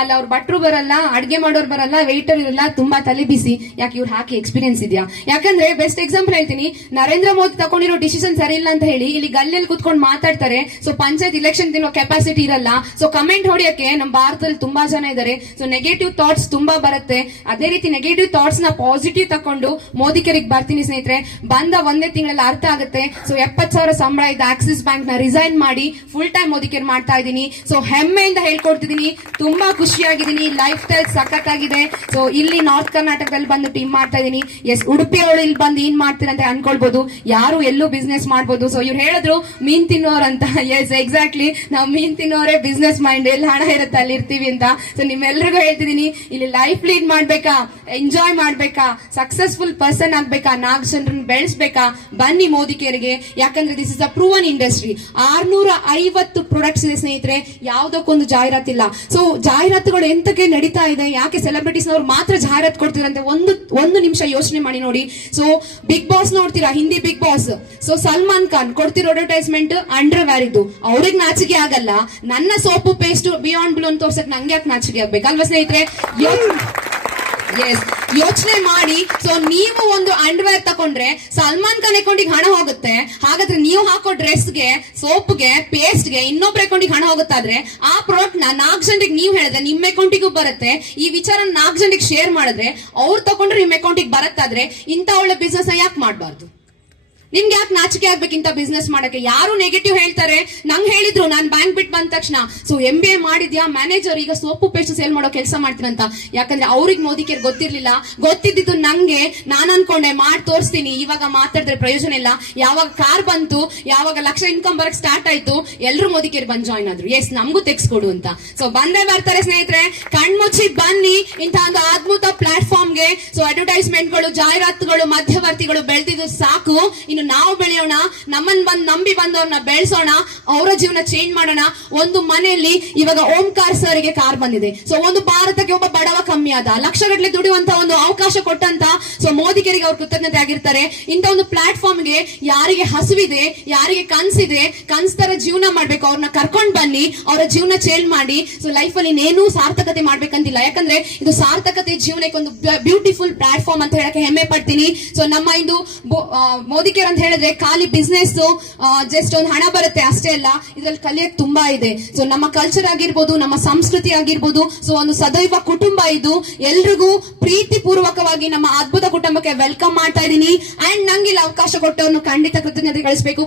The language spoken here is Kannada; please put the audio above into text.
ಅಲ್ಲ ಅವ್ರ ಭಟ್ರು ಬರಲ್ಲ, ಅಡ್ಗೆ ಮಾಡೋರು ಬರಲ್ಲ, ವೇಟರ್ ಇರಲ್ಲ, ತುಂಬಾ ತಲೆ ಬಿಸಿ. ಯಾಕೆ ಇವ್ರು ಹಾಕಿ ಎಕ್ಸ್ಪೀರಿಯನ್ಸ್ ಇದೆಯಾ? ಯಾಕಂದ್ರೆ ಬೆಸ್ಟ್ ಎಕ್ಸಾಂಪಲ್ ಹೇಳ್ತೀನಿ, ನರೇಂದ್ರ ಮೋದಿ ತಗೊಂಡಿರೋ ಡಿಸಿಷನ್ ಸರಿ ಇಲ್ಲ ಅಂತ ಹೇಳಿ ಇಲ್ಲಿ ಗಲ್ಲಿಯಲ್ಲಿ ಕುತ್ಕೊಂಡು ಮಾತಾಡ್ತಾರೆ. ಸೊ ಪಂಚಾಯತ್ ಇಲೆಕ್ಷನ್ ತಿನ್ನೋ ಕೆಪಾಸಿಟಿ ಇರಲ್ಲ. ಸೊ ಕಮೆಂಟ್ ಹೊಡಿಯಕ್ಕೆ ನಮ್ಮ ಭಾರತದಲ್ಲಿ ತುಂಬಾ ಜನ ಇದಾರೆ. ಸೊ ನೆಗೆಟಿವ್ ಥಾಟ್ಸ್ ತುಂಬಾ ಬರುತ್ತೆ. ಅದೇ ರೀತಿ ನೆಗೆಟಿವ್ ಥಾಟ್ಸ್ ನ ಪಾಸಿಟಿವ್ ತಕೊಂಡು ಮೋದಿಕರಿಗೆ ಬರ್ತೀನಿ ಸ್ನೇಹಿತರೆ. ಬಂದ ಒಂದೇ ತಿಂಗಳಲ್ಲಿ ಅರ್ಥ ಆಗುತ್ತೆ. ಸೊ 70,000 ಸಂಬಳ ಇದ್ದ ಆಕ್ಸಿಸ್ ಬ್ಯಾಂಕ್ ನ ರಿಸೈನ್ ಮಾಡಿ ಫುಲ್ ಟೈಮ್ ಮೋದಿಕೇರ್ ಮಾಡ್ತಾ ಇದ್ದೀನಿ. ಸೊ ಹೆಮ್ಮೆಯಿಂದ ಹೇಳ್ಕೊಡ್ತಿದ್ದೀನಿ, ತುಂಬಾ ಖುಷಿಯಾಗಿದ್ದೀನಿ. ಲೈಫ್ ಸ್ಟೈಲ್ ಸಖತ್ ಆಗಿದೆ. ಸೊ ಇಲ್ಲಿ ನಾರ್ತ್ ಕರ್ನಾಟಕದಲ್ಲಿ ಬಂದು ಟೀಮ್ ಮಾಡ್ತಾ ಇದ್ದೀನಿ. ಎಸ್, ಉಡುಪಿ ಅವಳು ಇಲ್ಲಿ ಬಂದು ಏನ್ ಮಾಡ್ತೀರ ಅಂತ ಅನ್ಕೊಳ್ಬಹುದು. ಯಾರು ಎಲ್ಲೂ ಬಿಸ್ನೆಸ್ ಮಾಡ್ಬೋದು. ಸೊ ಇವ್ರು ಹೇಳಿದ್ರು ಮೀನ್ ತಿನ್ನೋರಂತ. ಎಸ್, ಎಕ್ಸಾಕ್ಟ್ಲಿ, ನಾವು ಮೀನ್ ತಿನ್ನೋರೆ, ಬಿಸ್ನೆಸ್ ಮೈಂಡ್, ಎಲ್ಲಿ ಹಣ ಇರುತ್ತೆ ಅಲ್ಲಿ ಇರ್ತೀವಿ ಅಂತ. ಸೊ ನಿಮ್ಮೆಲ್ಲರಿಗೂ ಹೇಳ್ತಿದ್ದೀನಿ, ಇಲ್ಲಿ ಲೈಫ್ ಲೀಡ್ ಮಾಡ್ಬೇಕಾ, ಎಂಜಾಯ್ ಮಾಡ್ಬೇಕಾ, ಸಕ್ಸಸ್ಫುಲ್ ಪರ್ಸನ್ ಆಗ್ಬೇಕಾ, 4 ಜನರನ್ನ ಬೆಳೆಸ್ಬೇಕಾ, ಬನ್ನಿ ಮೋದಿಕೇರಿಗೆ. ಯಾಕಂದ್ರೆ this is a proven industry. 650 products ಇದೆ ಸ್ನೇಹಿತರೆ, ಯಾವ್ದಕ್ಕೊಂದು ಜಾಹೀರಾತಿಲ್ಲ. ಸೊ ಜಾಹೀರಾತುಗಳು ಎಂತಕ್ಕೆ ನಡೀತಾ ಇದೆ, ಯಾಕೆ ಸೆಲೆಬ್ರಿಟೀಸ್ ನವರು ಮಾತ್ರ ಜಾಹೀರಾತು ಕೊಡ್ತಿರಂತೆ? ಒಂದು ನಿಮಿಷ ಯೋಚನೆ ಮಾಡಿ ನೋಡಿ. ಸೊ ಬಿಗ್ ಬಾಸ್ ನೋಡ್ತೀರಾ, Hindi Bigg Boss. So Salman Khan ಕೊಡ್ತಿರೋ ಅಡ್ವರ್ಟೈಸ್ಮೆಂಟ್ ಅಂಡರ್ ವೇರ್ ಇದು. ಅವ್ರಿಗೆ ನಾಚಿಕೆ ಆಗಲ್ಲ, ನನ್ನ ಸೋಪು ಪೇಸ್ಟ್ ಬಿಯಾಂಡ್ ಬ್ಲೂ ಅಂತ ತೋರ್ಸಕ್ ನಂಗೆ ಯಾಕೆ ನಾಚಿಕೆ ಆಗ್ಬೇಕಲ್ವಾ ಸ್ನೇಹಿತರೆ? ಯೋಚನೆ ಮಾಡಿ. ಸೊ ನೀವು ಒಂದು ಅಂಡರ್ವೇರ್ ತಕೊಂಡ್ರೆ ಸಲ್ಮಾನ್ ಖಾನ್ ಅಕೌಂಟಿಗೆ ಹಣ ಹೋಗುತ್ತೆ. ಹಾಗಾದ್ರೆ ನೀವು ಹಾಕೋ ಡ್ರೆಸ್ಗೆ, ಸೋಪ್ಗೆ, ಪೇಸ್ಟ್ಗೆ ಇನ್ನೊಬ್ರ ಅಕೌಂಟಿಗೆ ಹಣ ಹೋಗುತ್ತಾದ್ರೆ ಆ ಪ್ರಾಡಕ್ಟ್ ನ 4 ಜನರಿಗೆ ನೀವು ಹೇಳಿದ್ರೆ ನಿಮ್ಮ ಅಕೌಂಟಿಗೂ ಬರುತ್ತೆ. ಈ ವಿಚಾರ 4 ಜನರಿಗೆ ಶೇರ್ ಮಾಡಿದ್ರೆ ಅವ್ರು ತಗೊಂಡ್ರೆ ನಿಮ್ಮ ಅಕೌಂಟಿಗೆ ಬರುತ್ತಾದ್ರೆ ಇಂತ ಒಳ್ಳೆ ಬಿಸ್ನೆಸ್ ಯಾಕೆ ಮಾಡಬಾರ್ದು? ನಿಮ್ಗೆ ಯಾಕೆ ನಾಚಿಕೆ ಆಗ್ಬೇಕಿಂತ ಬಿಸ್ನೆಸ್ ಮಾಡಕ್ಕೆ? ಯಾರು ನೆಗೆಟಿವ್ ಹೇಳ್ತಾರೆ. ನಂಗೆ ಹೇಳಿದ್ರು, ನಾನು ಬ್ಯಾಂಕ್ ಬಿಟ್ಟು ಬಂದ ತಕ್ಷಣ, ಸೊ MBA ಮಾಡಿದ್ಯಾ ಮ್ಯಾನೇಜರ್, ಈಗ ಸೋಪು ಪೇಸ್ಟ್ ಸೇಲ್ ಮಾಡೋ ಕೆಲಸ ಮಾಡ್ತೀರಂತ. ಯಾಕಂದ್ರೆ ಅವ್ರಿಗೆ ಮೋದಿಕೇರ್ ಗೊತ್ತಿರ್ಲಿಲ್ಲ. ಗೊತ್ತಿದ್ದು ನಂಗೆ, ನಾನು ಅನ್ಕೊಂಡೆ ಮಾಡಿ ತೋರಿಸ್ತೀನಿ. ಇವಾಗ ಮಾತಾಡಿದ್ರೆ ಪ್ರಯೋಜನ ಇಲ್ಲ. ಯಾವಾಗ ಕಾರ್ ಬಂತು, ಯಾವಾಗ ಲಕ್ಷ ಇನ್ಕಮ್ ಬರಕ್ ಸ್ಟಾರ್ಟ್ ಆಯ್ತು, ಎಲ್ರು ಮೋದಿಕೇರ್ ಬಂದ್ ಜಾಯ್ನ್ ಆದ್ರು. ಎಸ್, ನಮಗೂ ತೆಗ್ಸ್ಕೊಡು ಅಂತ. ಸೊ ಬಂದೇ ಬರ್ತಾರೆ ಸ್ನೇಹಿತರೆ, ಕಣ್ಮುಚ್ಚಿ ಬನ್ನಿ ಇಂತಹ ಒಂದು ಅದ್ಭುತ ಪ್ಲಾಟ್ಫಾರ್ಮ್ಗೆ. ಸೊ ಅಡ್ವರ್ಟೈಸ್ಮೆಂಟ್ಗಳು, ಜಾಹೀರಾತುಗಳು, ಮಧ್ಯವರ್ತಿಗಳು ಬೆಳೆದಿದ್ದು ಸಾಕು. ನಾವು ಬೆಳೆಯೋಣ, ನಮ್ಮನ್ ನಂಬಿ ಬಂದವ್ರನ್ನ ಬೆಳೆಸೋಣ, ಅವರ ಜೀವನ ಚೇಂಜ್ ಮಾಡೋಣ. ಒಂದು ಮನೆಯಲ್ಲಿ ಇವಾಗ ಓಂಕಾರ್ ಸರ್ಗೆ ಕಾರ್ ಬಂದಿದೆ. ಸೊ ಒಂದು ಭಾರತಕ್ಕೆ ಒಬ್ಬ ಬಡವ ಕಮ್ಮಿ ಆದ, ಲಕ್ಷಗಟ್ಟಲೆ ದುಡಿಯುವಂತ ಒಂದು ಅವಕಾಶ ಕೊಟ್ಟಂತ ಸೊ ಮೋದಿಕರಿಗೆ ಅವ್ರ ಕೃತಜ್ಞತೆ ಆಗಿರ್ತಾರೆ. ಇಂತ ಒಂದು ಪ್ಲಾಟ್ಫಾರ್ಮ್ಗೆ ಯಾರಿಗೆ ಹಸುವಿದೆ, ಯಾರಿಗೆ ಕನ್ಸಿದೆ, ಕನ್ಸ್ತರ ಜೀವನ ಮಾಡ್ಬೇಕು, ಅವ್ರನ್ನ ಕರ್ಕೊಂಡ್ ಬನ್ನಿ, ಅವರ ಜೀವನ ಚೇಂಜ್ ಮಾಡಿ. ಸೊ ಲೈಫ್ ಅಲ್ಲಿ ಇನ್ನೇನು ಸಾರ್ಥಕತೆ ಮಾಡ್ಬೇಕಂತಿಲ್ಲ. ಯಾಕಂದ್ರೆ ಇದು ಸಾರ್ಥಕತೆ ಜೀವನಕ್ಕೆ ಒಂದು ಬ್ಯೂಟಿಫುಲ್ ಪ್ಲಾಟ್ಫಾರ್ಮ್ ಅಂತ ಹೇಳಕ್ಕೆ ಹೆಮ್ಮೆ ಪಡ್ತೀನಿ. ಸೊ ನಮ್ಮ ಇದು ಮೋದಿಕೇರ್ ಅಂತ ಹೇಳಿದ್ರೆ ಖಾಲಿ ಬಿಸ್ನೆಸ್, ಜಸ್ಟ್ ಒಂದು ಹಣ ಬರುತ್ತೆ ಅಷ್ಟೇ ಅಲ್ಲ, ಇದ್ರಲ್ಲಿ ಕಲಿಯಕ್ ತುಂಬಾ ಇದೆ. ಸೊ ನಮ್ಮ ಕಲ್ಚರ್ ಆಗಿರ್ಬೋದು, ನಮ್ಮ ಸಂಸ್ಕೃತಿ ಆಗಿರ್ಬೋದು. ಸೊ ಒಂದು ಸದೈವ ಕುಟುಂಬ ಇದು. ಎಲ್ರಿಗೂ ಪ್ರೀತಿ ಪೂರ್ವಕವಾಗಿ ನಮ್ಮ ಅದ್ಭುತ ಕುಟುಂಬಕ್ಕೆ ವೆಲ್ಕಮ್ ಮಾಡ್ತಾ ಇದ್ದೀನಿ. ಅಂಡ್ ನಂಗೆ ಇಲ್ಲಿ ಅವಕಾಶ ಕೊಟ್ಟವನು ಖಂಡಿತ ಕೃತಜ್ಞತೆ ಗಳಿಸಬೇಕು.